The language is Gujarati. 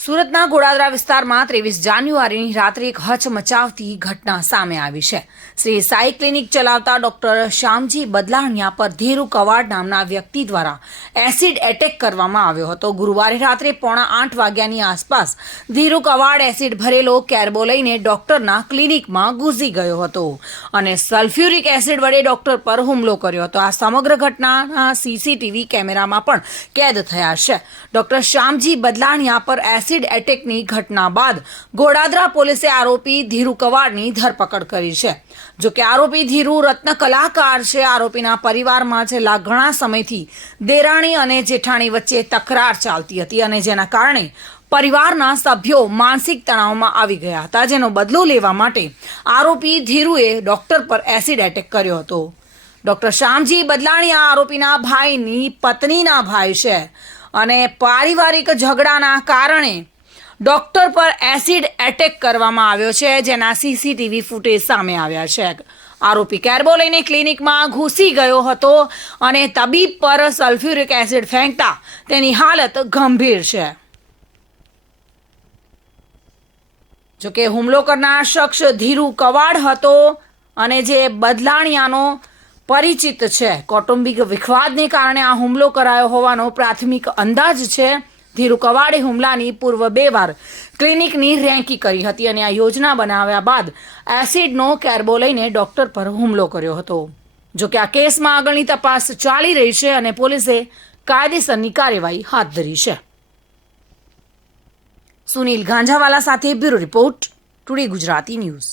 સુરતના ગોડાદરા વિસ્તારમાં 23 જાન્યુઆરીની રાત્રે એક હચમચાવતી ઘટના સામે આવી છે. શ્રી સાઈ ક્લિનિક ચલાવતા ડોક્ટર શ્યામજી બદલાણિયા પર ધીરુ કવાડ નામના વ્યક્તિ દ્વારા એસિડ એટેક કરવામાં આવ્યો હતો. ગુરુવારે રાત્રે 7:45 વાગ્યાની આસપાસ ધીરુ કવાડ એસિડ ભરેલો કેરબો લઈને ડોક્ટરના ક્લિનિકમાં ઘૂસી ગયો હતો અને સલ્ફ્યુરિક એસિડ વડે ડોક્ટર પર હુમલો કર્યો હતો. આ સમગ્ર ઘટનાના સીસીટીવી કેમેરામાં પણ કેદ થયા છે. ડોક્ટર શ્યામજી બદલાણિયા પર એસિડ એટેકની ઘટના બાદ ગોડાદરા પોલીસે આરોપી ધીરુ કવાડની ધરપકડ કરી છે. જો કે આરોપી ધીરુ રત્ન કલાકાર છે. આરોપીના પરિવારમાં છેલ્લા ઘણા સમયથી દેરાણી અને જેઠાણી વચ્ચે તકરાર ચાલતી હતી અને જેના કારણે પરિવારના સભ્યો માનસિક તણાવમાં આવી ગયા હતા, જેનો બદલો લેવા માટે આરોપી ધીરુએ ડોક્ટર પર એસિડ એટેક કર્યો હતો. ડોક્ટર શ્યામજી બદલાણિયા આરોપીના ભાઈની પત્નીના ભાઈ છે અને પારિવારિક ઝઘડાના કારણે ડોક્ટર પર એસિડ એટેક કરવામાં આવ્યો છે, જેના સીસીટીવી ફૂટેજ સામે આવ્યા છે. આરોપી કેરબો લઈને ક્લિનિકમાં ઘૂસી ગયો હતો અને તબીબ પર સલ્ફ્યુરિક એસિડ ફેંકતા તેની હાલત ગંભીર છે. જોકે હુમલો કરનાર શખ્સ ધીરુ કવાડ હતો અને જે બદલાણિયાનો પરિચિત છે. કૌટુંબિક વિખવાદને કારણે આ હુમલો કરાયો હોવાનો પ્રાથમિક અંદાજ છે. ધીરુ કવાડે હુમલાની પૂર્વ 2 વાર ક્લિનિકની રેકી કરી હતી અને આ યોજના બનાવ્યા બાદ એસિડનો કેરબો લઈને ડોક્ટર પર હુમલો કર્યો હતો. જોકે આ કેસમાં આગળની તપાસ ચાલી રહી છે અને પોલીસે કાયદેસરની કાર્યવાહી હાથ ધરી છે. સુનિલ ગાંજાવાલા સાથે bureau report, today Gujarati news.